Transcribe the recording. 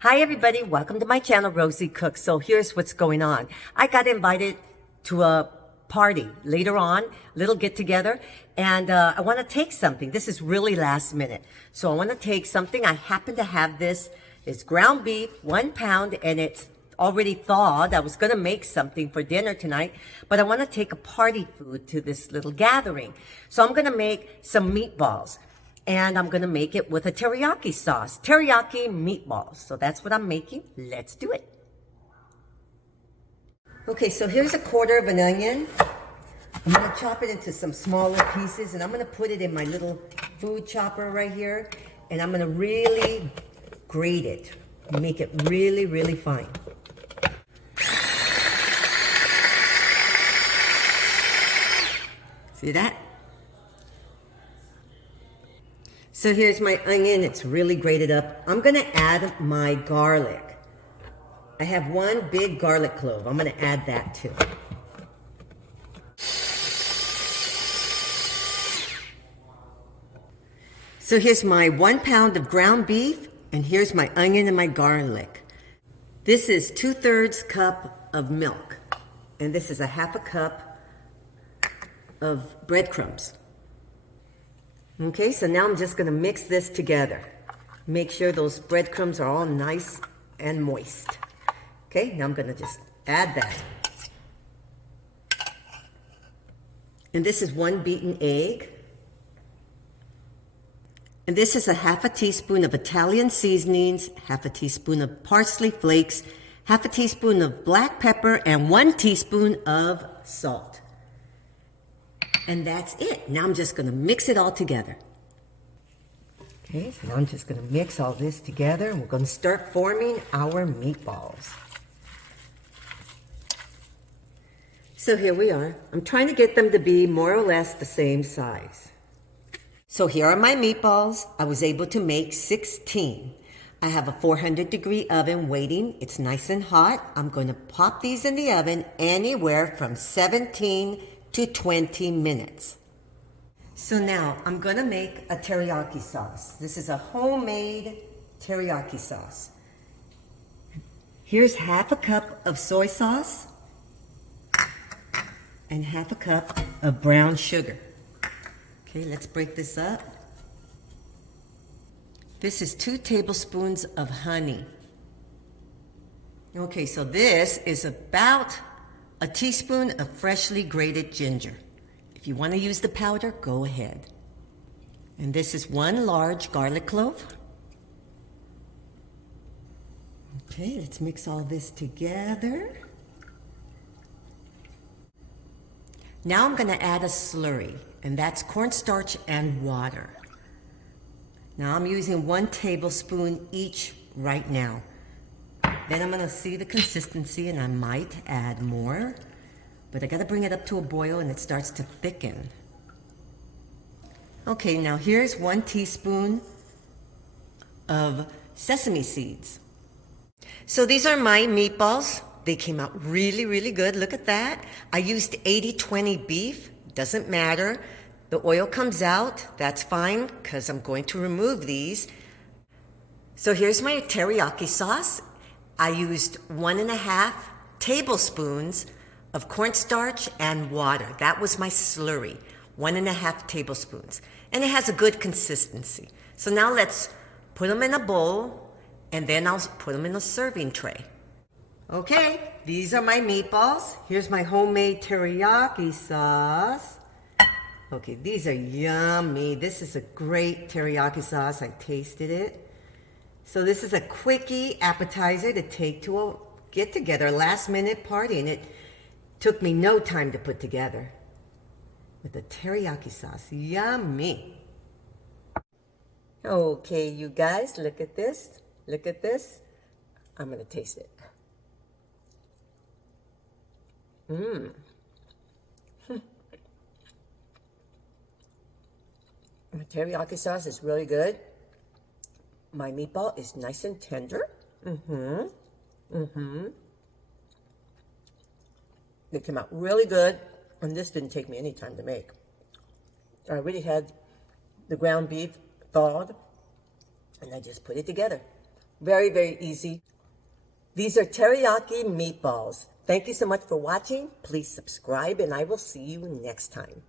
Hi everybody, welcome to my channel, Rosie Cooks. So here's what's going on. I got invited to a party later on, little get together, and I want to take something. This is really last minute. So I want to take something. I happen to have this. It's ground beef, 1 pound, and it's already thawed. I was going to make something for dinner tonight, but I want to take a party food to this little gathering. So I'm going to make some meatballs. And I'm gonna make it with a teriyaki sauce, teriyaki meatballs. So that's what I'm making. Let's do it. Okay, so here's a quarter of an onion. I'm gonna chop it into some smaller pieces, and I'm gonna put it in my little food chopper right here. And I'm gonna really grate it, make it really, really fine. See that? So here's my onion, it's really grated up. I'm gonna add my garlic. I have 1 big garlic clove. I'm gonna add that too. So here's my 1 pound of ground beef, and here's my onion and my garlic. This is 2/3 cup of milk, and this is a 1/2 cup of breadcrumbs. Okay, so now I'm just gonna mix this together. Make sure those breadcrumbs are all nice and moist. Okay, now I'm gonna just add that. And this is 1 beaten egg. And this is a 1/2 teaspoon of Italian seasonings, 1/2 teaspoon of parsley flakes, 1/2 teaspoon of black pepper, and 1 teaspoon of salt. And that's it. Now I'm just going to mix it all together. Okay, so now I'm just going to mix all this together, and we're going to start forming our meatballs. So here we are. I'm trying to get them to be more or less the same size. So here are my meatballs. I was able to make 16. I have a 400-degree oven waiting. It's nice and hot. I'm going to pop these in the oven anywhere from 17 to 20 minutes. So now I'm gonna make a teriyaki sauce. This is a homemade teriyaki sauce. Here's 1/2 cup of soy sauce and 1/2 cup of brown sugar. Okay, let's break this up. This is 2 tablespoons of honey. Okay, so this is about a teaspoon of freshly grated ginger. If you want to use the powder, go ahead. And this is 1 large garlic clove. Okay, let's mix all this together. Now I'm going to add a slurry, and that's cornstarch and water. Now I'm using 1 tablespoon each right now. Then I'm gonna see the consistency, and I might add more, but I gotta bring it up to a boil and it starts to thicken. Okay, now here's 1 teaspoon of sesame seeds. So these are my meatballs. They came out really, really good. Look at that. I used 80-20 beef, doesn't matter. The oil comes out, that's fine, because I'm going to remove these. So here's my teriyaki sauce. I used 1.5 tablespoons of cornstarch and water. That was my slurry, 1.5 tablespoons. And it has a good consistency. So now let's put them in a bowl, and then I'll put them in a serving tray. Okay, these are my meatballs. Here's my homemade teriyaki sauce. Okay, these are yummy. This is a great teriyaki sauce. I tasted it. So this is a quickie appetizer to take to a get-together, last-minute party, and it took me no time to put together. With the teriyaki sauce, yummy. Okay, you guys, look at this. Look at this. I'm gonna taste it. The teriyaki sauce is really good. My meatball is nice and tender. They came out really good, and this didn't take me any time to make. I already had the ground beef thawed, and I just put it together. Very, very easy. These are teriyaki meatballs. Thank you so much for watching. Please subscribe and I will see you next time.